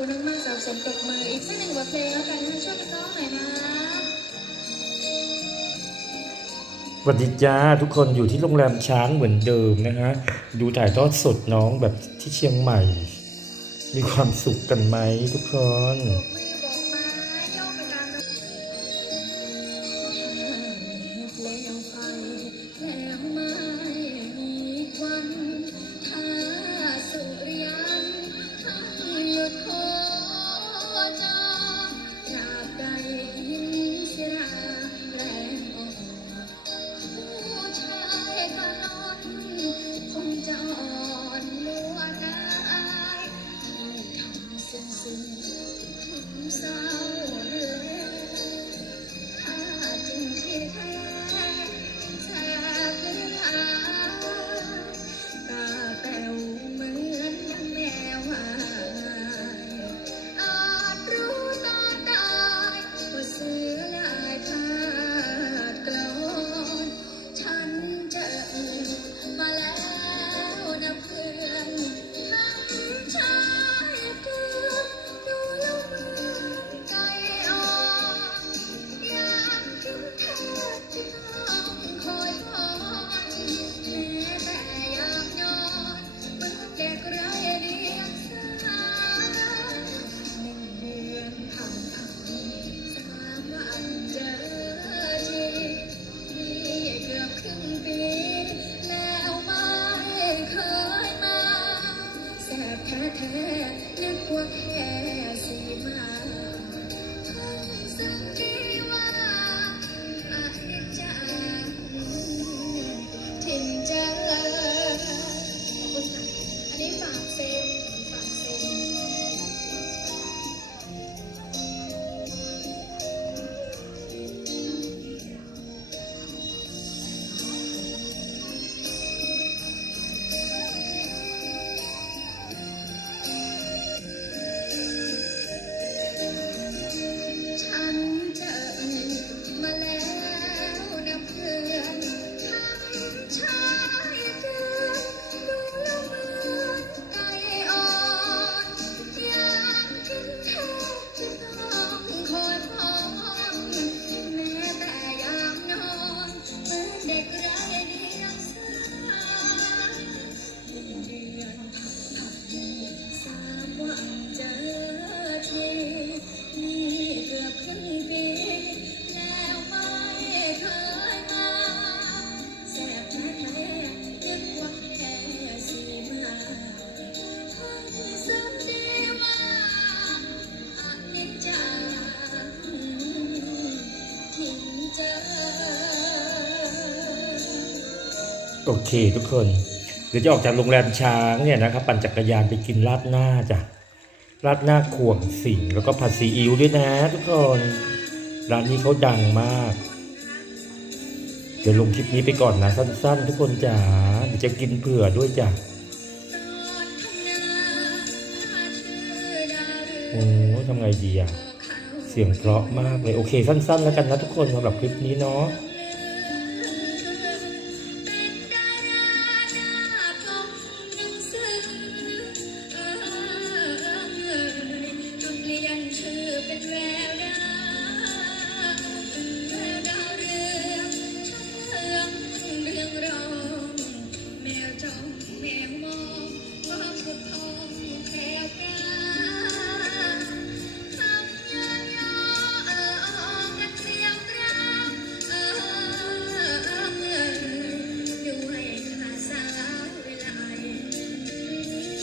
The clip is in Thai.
คุณมากๆสาวเสียงปรบมืออีกสักหนึ่งบทเพลงแล้วกันนะช่วยกันร้องหน่อยนะสวัสดีจ้าทุกคนอยู่ที่โรงแรมช้างเหมือนเดิมนะฮะดูถ่ายทอดสดน้องแบบที่เชียงใหม่ มีความสุขกันไหมทุกคน แสบแท้นึกว่าแค่สีมา โอเคทุกคน เดี๋ยวจะออกจากโรงแรมช้างเนี่ยนะครับปั่นจักรยานไปกินราดหน้าจ้ะราดหน้าขวงสิงแล้วก็ผัดซีอิ๊วด้วยนะ ทุกคนร้านนี้เขาดังมาก เดี๋ยวลงคลิปนี้ไปก่อนนะสั้น ๆ ทุกคนจ๋าเดี๋ยวจะกินเผื่อด้วยจ้ะโอ้ทำไงดีอะเสียงเพราะมากเลย โอเคสั้น ๆ แล้วกันนะทุกคนสำหรับคลิปนี้เนาะ